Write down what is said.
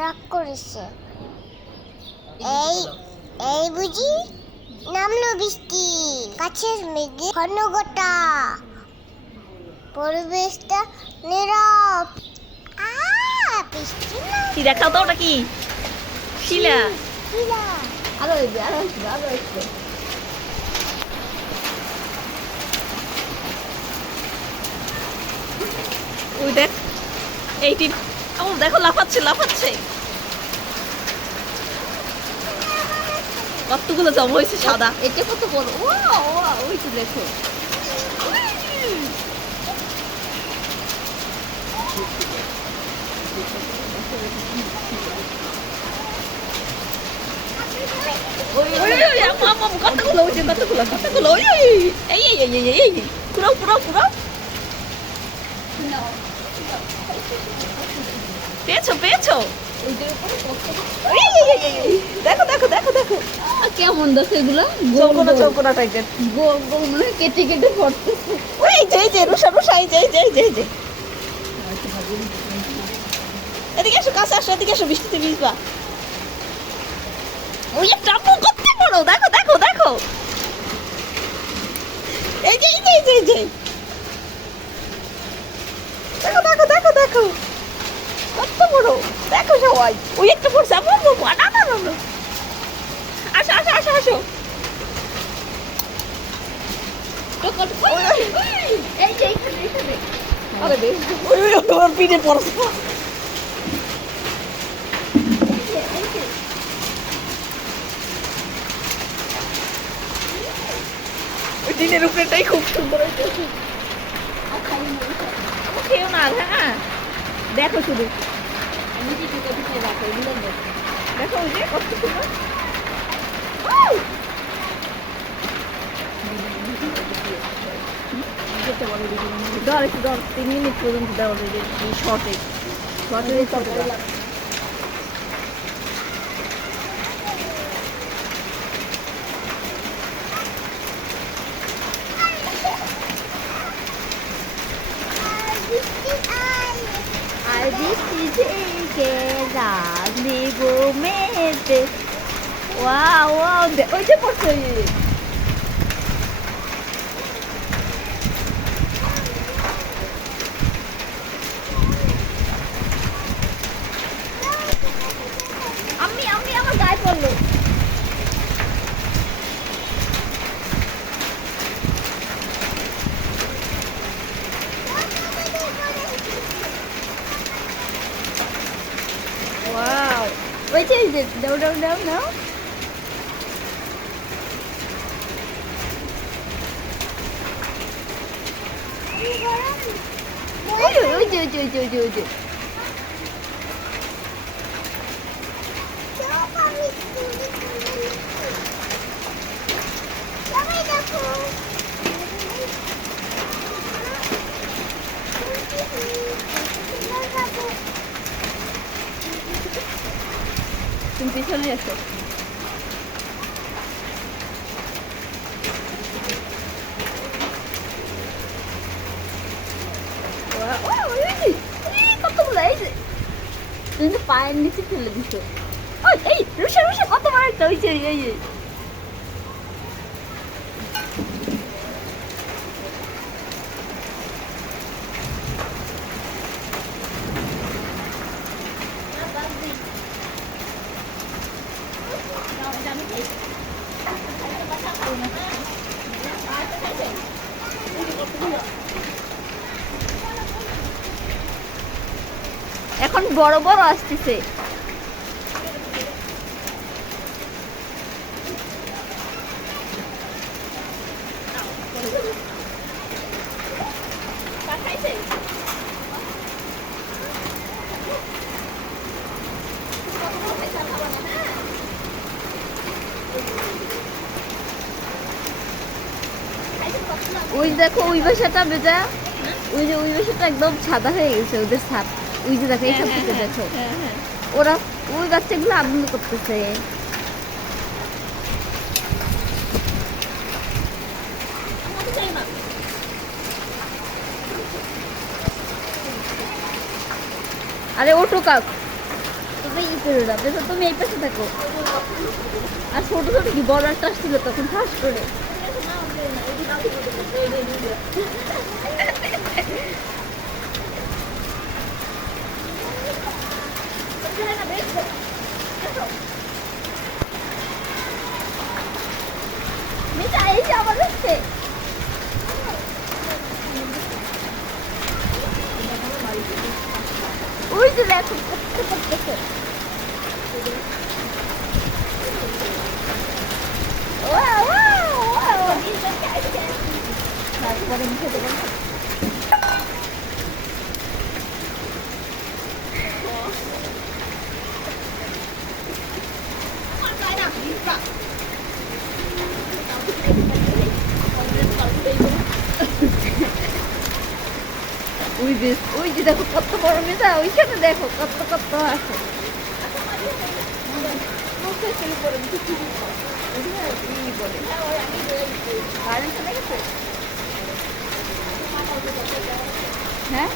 রাগ করেছে। এই এই বুঝি নামলো বৃষ্টি, গাছের মেঘে ঘন ঘটা, পরিবেশটা নীরব। বৃষ্টি না, কি দেখাও তো, ওটা কি? শিলা। শিলা। আরো আসবে। ওই দেখ, এইটি ও দেখো, লাফাচ্ছে। কতগুলো জমা হয়েছে সাদা। এটা কত বড়! ওই তো দেখো। কতগুলো এই পুরাও পেয়েছো দেখো কেমন দেখো এগুলো, চৌকোনা টাইপের গোল গোল মনে হয় কেটে পড়তেছে। ওই যে রুষা এই যে এদিকে এসো, কাছে আসো, এদিকে এসো, বৃষ্টিতে ভিজবা। ওই একটা আপু কত বড়, দেখো এই যে দেখো কত বড়, দেখো সবাই। ওই একটা পড়ছে, আপু না আসো এই যে এইখানে আরে রে, ওর পিঠে পড়ছে। ওই টিনের উপরেটাই খুব সুন্দর হয়েছে। খেয়েও না, হ্যাঁ দেখো শুধু, দেখো ওই যে কত সুন্দর। ধর 3 মিনিট পর্যন্ত দেওয়া যায় যে শর্টে আর বৃষ্টি থেকে রাজনি ঘুমেতে। ওয়াও ওই যে পড়ছে। আমি আমার গায়ে পড়লো। ওয়াও, ওই যে দাও ওই যে তুমি পিছনে এসো। কতগুলো এই যে তুমি তো পায়ের নিচে ফেলে দিছো। ওই এই রুষা কত বড় একটা, ওই যে এই এখন বড় বড় আসতেছে। ওই দেখো ওই বাসাটা বেজা, ওই বাসাটা একদম সাদা হয়ে গেছে ওদের ছাদ। ওই যে দেখো এইসব থেকে দেখো ওরা ওই বাচ্চাগুলো আনন্দ করতেছে। আরে ওটো কাক, তোমরা ই করো না, বেজা তুমি এই পাশে থাকো। আর ছোট ছোট কি বড় একটা আসছিল তখন ফাঁস করে। মিতা এই যে আমার হচ্ছে ওই যে দেখো করতে করতেছে। তারপরে মুখে দেবেন ওই যে দেখো কত বড় মেজা, ওইখানে দেখো কত কত আছে। হ্যাঁ